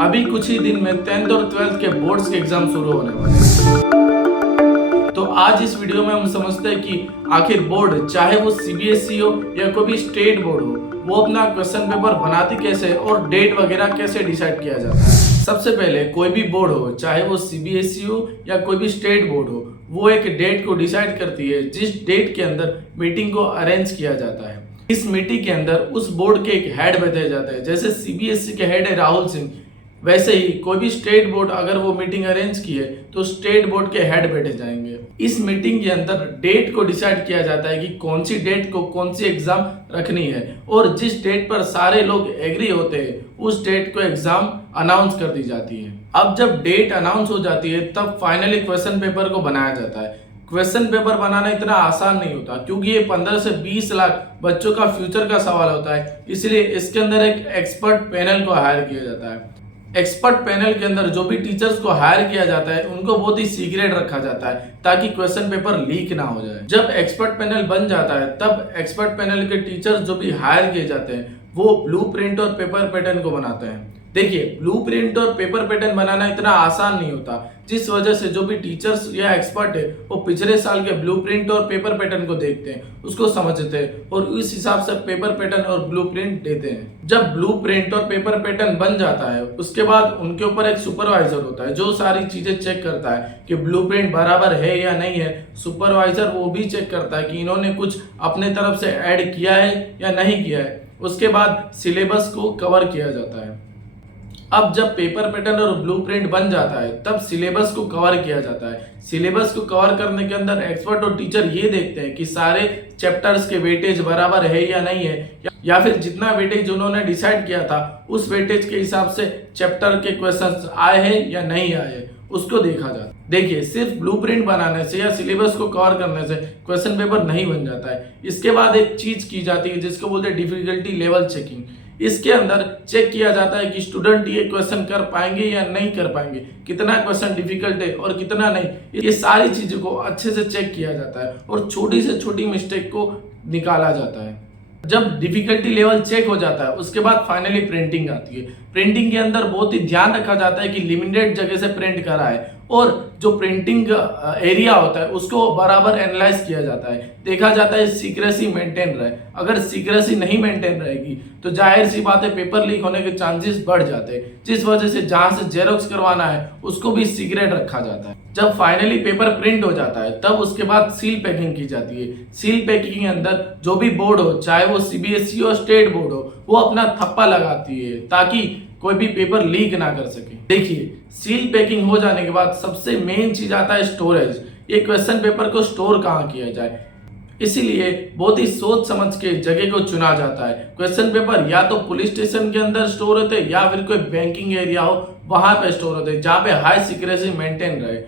अभी कुछ ही दिन में 10th और 12th के बोर्ड्स के एग्जाम शुरू होने वाले हैं। तो आज इस वीडियो में हम समझते हैं कि आखिर बोर्ड, चाहे वो सीबीएसई हो या कोई भी स्टेट बोर्ड हो, वो अपना क्वेश्चन पेपर बनाती कैसे और डेट वगैरह कैसे डिसाइड किया जाता है। सबसे पहले कोई भी बोर्ड हो, चाहे वो सीबीएसई हो या कोई भी स्टेट बोर्ड हो, वो एक डेट को डिसाइड करती है जिस डेट के अंदर मीटिंग को अरेंज किया जाता है। इस मीटिंग के अंदर उस बोर्ड के एक हेड बैठे जाते हैं। जैसे सीबीएसई के हेड है राहुल सिंह, वैसे ही कोई भी स्टेट बोर्ड अगर वो मीटिंग अरेंज की है तो स्टेट बोर्ड के हेड बैठे जाएंगे। इस मीटिंग के अंदर डेट को डिसाइड किया जाता है कि कौन सी डेट को कौन सी एग्जाम रखनी है, और जिस डेट पर सारे लोग एग्री होते हैं उस डेट को एग्जाम अनाउंस कर दी जाती है। अब जब डेट अनाउंस हो जाती है तब फाइनली क्वेश्चन पेपर को बनाया जाता है। क्वेश्चन पेपर बनाना इतना आसान नहीं होता, क्योंकि ये 15 से 20 लाख बच्चों का फ्यूचर का सवाल होता है। इसलिए इसके अंदर एक एक्सपर्ट पैनल को हायर किया जाता है। एक्सपर्ट पैनल के अंदर जो भी टीचर्स को हायर किया जाता है उनको बहुत ही सीक्रेट रखा जाता है ताकि क्वेश्चन पेपर लीक ना हो जाए। जब एक्सपर्ट पैनल बन जाता है तब एक्सपर्ट पैनल के टीचर्स जो भी हायर किए जाते हैं वो ब्लूप्रिंट और पेपर पैटर्न को बनाते हैं। देखिए, ब्लूप्रिंट और पेपर पैटर्न बनाना इतना आसान नहीं होता, जिस वजह से जो भी टीचर्स या एक्सपर्ट है वो पिछले साल के ब्लूप्रिंट और पेपर पैटर्न को देखते हैं, उसको समझते हैं और उस हिसाब से पेपर पैटर्न और ब्लूप्रिंट देते हैं। जब ब्लूप्रिंट और पेपर पैटर्न बन जाता है उसके बाद उनके ऊपर एक सुपरवाइजर होता है जो सारी चीजें चेक करता है कि ब्लूप्रिंट बराबर है या नहीं है। सुपरवाइजर वो भी चेक करता है कि इन्होंने कुछ अपने तरफ से ऐड किया है या नहीं किया है। उसके बाद सिलेबस को कवर किया जाता है। अब जब पेपर पैटर्न और ब्लूप्रिंट बन जाता है तब सिलेबस को कवर किया जाता है। सिलेबस को कवर करने के अंदर एक्सपर्ट और टीचर ये देखते हैं कि सारे चैप्टर्स के वेटेज बराबर है या नहीं है, या फिर जितना वेटेज उन्होंने डिसाइड किया था उस वेटेज के हिसाब से चैप्टर के क्वेश्चंस आए हैं या नहीं आए, उसको देखा जाता है। देखिए, सिर्फ ब्लूप्रिंट बनाने से या सिलेबस को कवर करने से क्वेश्चन पेपर नहीं बन जाता है। इसके बाद एक चीज की जाती है जिसको बोलते हैं डिफिकल्टी लेवल चेकिंग। इसके अंदर चेक किया जाता है कि स्टूडेंट ये क्वेश्चन कर पाएंगे या नहीं कर पाएंगे, कितना क्वेश्चन डिफिकल्ट है और कितना नहीं। ये सारी चीजों को अच्छे से चेक किया जाता है और छोटी से छोटी मिस्टेक को निकाला जाता है। जब डिफिकल्टी लेवल चेक हो जाता है उसके बाद फाइनली प्रिंटिंग आती है। प्रिंटिंग के अंदर बहुत ही ध्यान रखा जाता है कि लिमिटेड जगह से प्रिंट करा है और जो प्रिंटिंग एरिया होता है उसको बराबर एनालाइज किया जाता है। देखा जाता है सीक्रेसी मेंटेन रहे। अगर सीक्रेसी नहीं मेंटेन रहेगी तो जाहिर सी बात है पेपर लीक होने के चांसेस बढ़ जाते हैं, जिस वजह से जहां से जेरोक्स करवाना है उसको भी सीक्रेट रखा जाता है। जब फाइनली पेपर प्रिंट हो जाता है तब उसके बाद सील पैकिंग की जाती है। सील पैकिंग के अंदर जो भी बोर्ड हो, चाहे वो सीबीएसई हो स्टेट बोर्ड हो, वो अपना थप्पा लगाती है ताकि कोई भी पेपर लीक ना कर सके। देखिए, सील पैकिंग हो जाने के बाद सबसे मेन चीज आता है स्टोरेज। ये क्वेश्चन पेपर को स्टोर कहाँ किया जाए, इसीलिए बहुत ही सोच समझ के जगह को चुना जाता है। क्वेश्चन पेपर या तो पुलिस स्टेशन के अंदर स्टोर होते हैं या फिर कोई बैंकिंग एरिया हो वहां पे स्टोर होते हैं जहाँ पे हाई सिक्योरिटी मेंटेन रहे।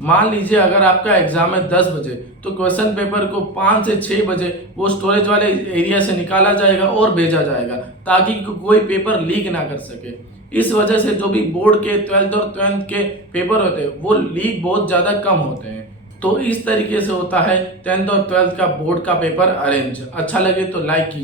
मान लीजिए अगर आपका एग्जाम है 10 बजे तो क्वेश्चन पेपर को 5 से 6 बजे वो स्टोरेज वाले एरिया से निकाला जाएगा और भेजा जाएगा ताकि कोई पेपर लीक ना कर सके। इस वजह से जो भी बोर्ड के 12th और 12th के पेपर होते हैं वो लीक बहुत ज्यादा कम होते हैं। तो इस तरीके से होता है 10th और 12th का बोर्ड का पेपर अरेंज। अच्छा लगे तो लाइक कीजिए।